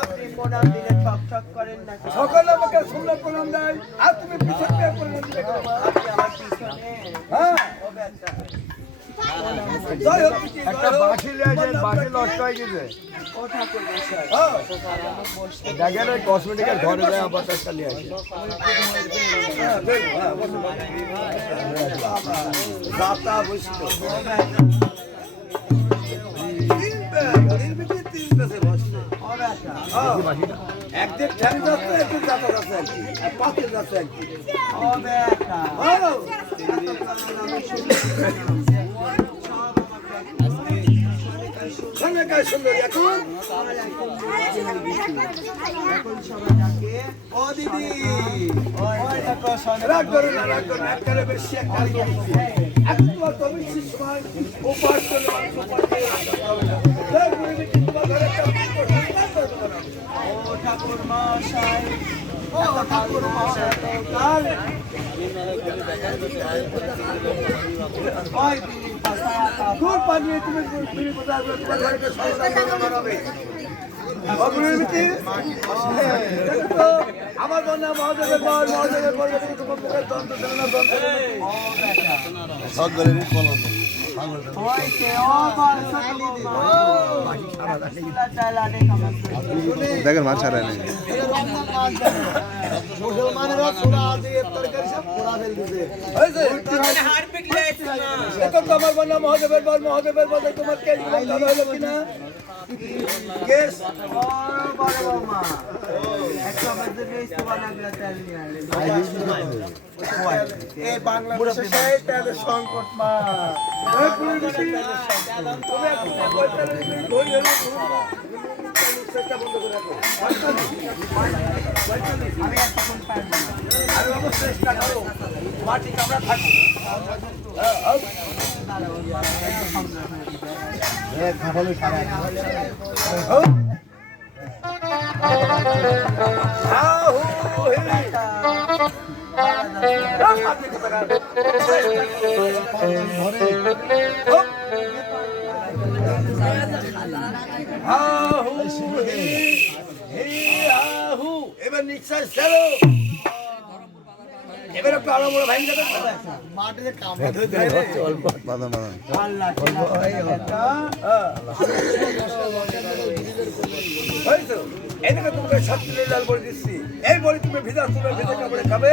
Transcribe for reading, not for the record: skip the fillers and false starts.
আপনি প্রণাম দিলে ঠক ঠক করেন না, সকালে আমাকে শুনলে প্রণাম দেয় আর তুমি পিছনে প্রণাম দিলে কেন? আপনি আমার পিছনে হ্যাঁ ও বেটা জয় হোক কি একটা বাঁশি লিয়েছে, বাঁশি নষ্ট হয়ে গেছে। ও ঠাকুর মশাই হ্যাঁ দেখেন ওই কসমেটিকের ঘরে যায় আবার একটা নিয়ে আসে। দাতা বসিত একদিন ঠ্যাং যাচ্ছে একদিন দাতা যাচ্ছে একদিন পাতিল যাচ্ছে একদিন ও বেটা সঙ্গে সুন্দর এখন এখন সবাই ডাকে ও দিদি ওই দেখো রাগ করো না রাগ করো না একবারে বেশি একবারে বেশি একবার তো বেশি সময় উপাস করে মানুষ উপাস করে রাখতে হবে না দেখ বলি কি তোমার ঘরে একটা ও ঠাকুর মশাই ও ঠাকুর মশাই কাল ওই দিদি দূর পানিয়ে তুমি কোথায় তোমার ঘরে সংসার বানাবে আমার বন্যা মহাদেবের পর মহাদেবের পর যন্ত্র ছিল না যন্ত্র দেখেন মাছ ছাড়ায় নেই। মুসলমানেরা ছোড়া দিয়ে তরকারি সব পোড়া ফেল দিছে এখন তো আমার বন্যা মহাদেবের পর মহাদেবের পর তোমার কেস ভালো হলো কিনা কেস এই বাংলাদেশের সাহিত্যের সংকট মা মাটি কামড়া থাকি এবার নিশ্চয় ছেড়ো এবার একটু আরো বড় ভাই মাটিতে কামড়া এদিকে তোমাকে সত্যি লাল বলে দিচ্ছি এই বলে তুমি ভিজা তুমি ভিজে কাপড়ে খাবে